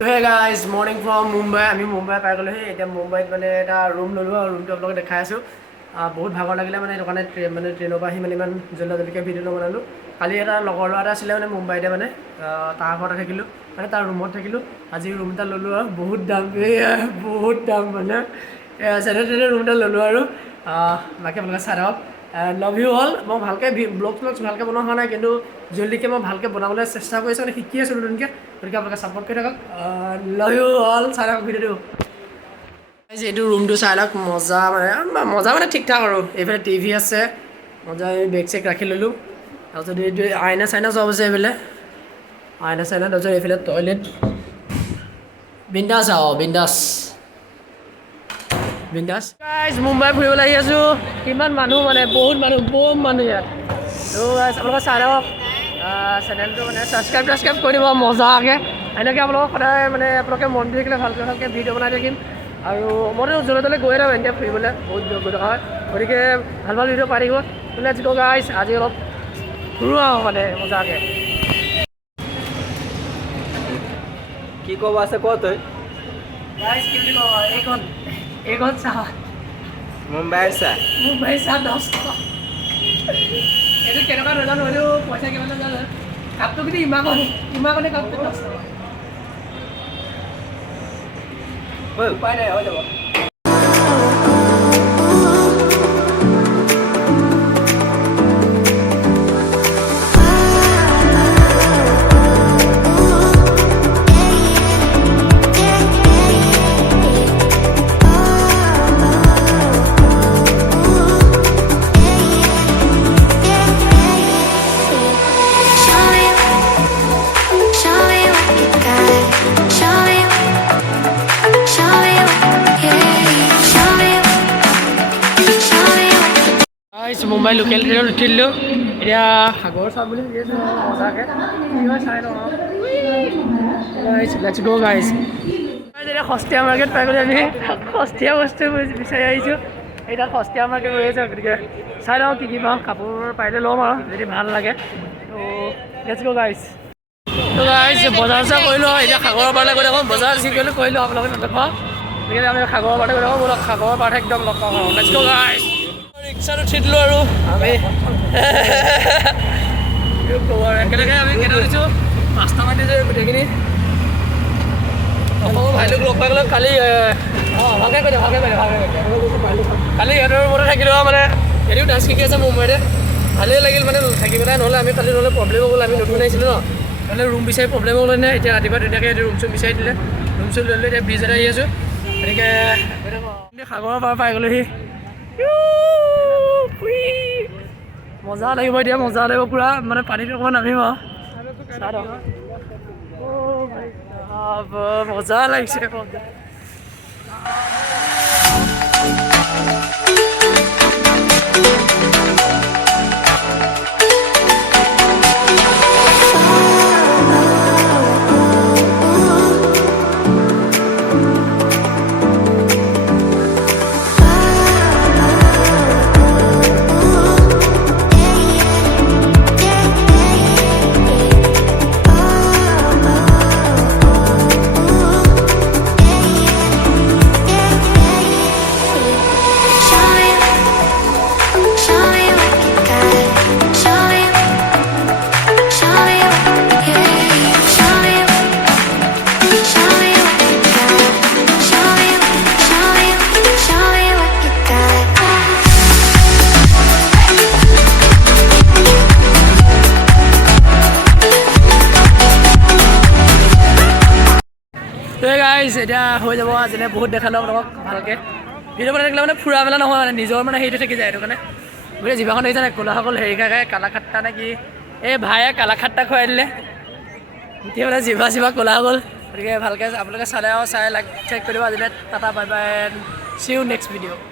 Hey guys, morning from Mumbai. আমি মুম্বাই পাই গ'লো। এতিয়া মুম্বাইত মানে এটা ৰুম ল'লোঁ আৰু ৰুমটো আপোনালোকে দেখাই আছোঁ। বহুত ভাগৰ লাগিলে মানে সেইটো কাৰণে ট্ৰেইনৰ পৰা আহি মানে ইমান জলদিকৈ ভিডিঅ' নবনালোঁ। কালি এটা লগৰ ল'ৰা এটা আছিলে মানে মুম্বাইতে মানে তাৰ ঘৰতে থাকিলোঁ মানে তাৰ ৰুমত থাকিলোঁ। আজি ৰুম এটা ল'লোঁ আৰু বহুত দাম বহুত দাম মানে চেনেল ৰুম এটা ল'লোঁ আৰু বাকী আপোনালোকে চাই থাকক। Love you all. মই ভালকৈ ব্লগ ভালকৈ বনোৱা হোৱা নাই কিন্তু জল্দিকৈ মই ভালকৈ বনাবলৈ চেষ্টা কৰি আছোঁ মানে শিকি আছোঁ নতুনকৈ গতিকে আপোনালোকে ছাপোৰ্ট কৰি থাকক। Love you all. চাই থাকক ভিডিঅ'টো। এইটো ৰুমটো চাই লওক মজা মানে ঠিক ঠাক আৰু এইফালে টিভি আছে মজা বেগ চেগ ৰাখি ল'লোঁ তাৰপিছত এইটো আইনা চাইনা চব আছে এইফালে আইনা চাইনা তাৰপিছত এইফালে টয়লেট বিন্দাছ আৰু বিন্দাছ গাইজ মুম্বাই ফুৰিবলৈ আহি আছোঁ। কিমান মানুহ মানে বহুত মানুহ ইয়াত তো আপোনালোকে চাই লওক চেনেলটো মানে ছাবস্ক্ৰাইব কৰি দিব মজাকৈ এনেকৈ আপোনালোকক সদায় মানে আপোনালোকে মন দি থাকিলে ভালকৈ ভিডিঅ' বনাই থাকিম আৰু মইতো য'লে ত'লে গৈয়ে থাকোঁ এতিয়া ফুৰিবলৈ বহুত গৈ থকা হয় গতিকে ভাল ভিডিঅ' পাই থাকিব। লেটছ গো গাইজ আজি অলপ ফুৰোঁ আৰু মানে মজাকৈ। কি ক'ব আছে ক তই গাইজ কি বুলি কওঁ এইখন চাহ মুম্বাইৰ চাহ 10 টকা এইটো কেনেকুৱা নাজানো এইটো পইচা কিমান নাজানো কাপটো কিন্তু ইমানে কাপটো 10 টকা উপায় নাই হৈ যাব। মুম্বাই লোকেল ট্ৰেইনত উঠি দিলোঁ এতিয়া সাগৰ চাম বুলি ভাবি আছোঁ মজাকৈ কি হয় চাই লওঁ লেটছ গো গাইজ। এতিয়া সস্তীয়া মাৰ্কেট পাই গ'লে আমি সস্তীয়া বস্তু বিচাৰি আহিছোঁ এতিয়া সস্তীয়া মাৰ্কেট হৈ আছে গতিকে চাই লওঁ কি পাওঁ কাপোৰ পাৰিলে ল'ম আৰু যদি ভাল লাগে ত' লেটছ গো গাইজ। ত' গাইজ বজাৰ চজাৰ কৰিলোঁ এতিয়া সাগৰৰ পাৰলৈ গৈ থাকোঁ বজাৰ যি কৰিলোঁ আপোনালোকে নেদেখাওঁ গতিকে আমি সাগৰৰ পাৰলৈ গৈ থাকোঁ ব'লক সাগৰৰ পাৰত একদম লগ পাওঁ আৰু লেটছ গো গাইজ। ৰিক্সাত উঠি দিলোঁ আৰু আমি একেলগে আমি কেইটা দিছোঁ 5টামান দিছোঁ গোটেইখিনি ভাইলোক লগ পাই গ'লোঁ কালি ভালকৈ কৈ কালি সিহঁতৰ ৰুমতে থাকিলোঁ মানে সিহঁতিও ডান্স শিকি আছে মুম্বাইতে ভালেই লাগিল মানে থাকি পেলাই নহ'লে আমি কালি নহ'লে প্ৰব্লেম হৈ গ'ল আমি নতুন আহিছিলোঁ ন নহ'লে ৰুম বিচাৰি প্ৰব্লেম হ'ল নে এতিয়া ৰাতিপুৱা ধুনীয়াকৈ ৰুম চুম বিচাৰি দিলে ৰুম চুম লৈ লৈ এতিয়া ব্ৰিজতে আহি আছোঁ গতিকে সাগৰৰ পাৰ পাই গ'লোহি মজা লাগিব এতিয়া মজা লাগিব পুৰা মানে পানীটো অকণমান নামিম আৰু মজা লাগিছে। গাইজ এতিয়া হৈ যাব আজিলে বহুত দেখালোঁ আপোনালোকক ভালকৈ ভিডিঅ' বনাই থাকিলে মানে ফুৰা মেলা নহয় মানে নিজৰ মানে হেৰিটো থাকি যায় সেইটো কাৰণে গোটেই জিভাখন দেখিছে নাই কোলাসকল হেৰি খাই কালাখাট্টা নে কি এই ভায়ে কালাখাট্টা খুৱাই দিলে এতিয়া মানে জিভা কোলা হৈ গ'ল গতিকে ভালকৈ আপোনালোকে চাই লাইক চেক কৰিব আজিলৈ tata bye bye see you next video'.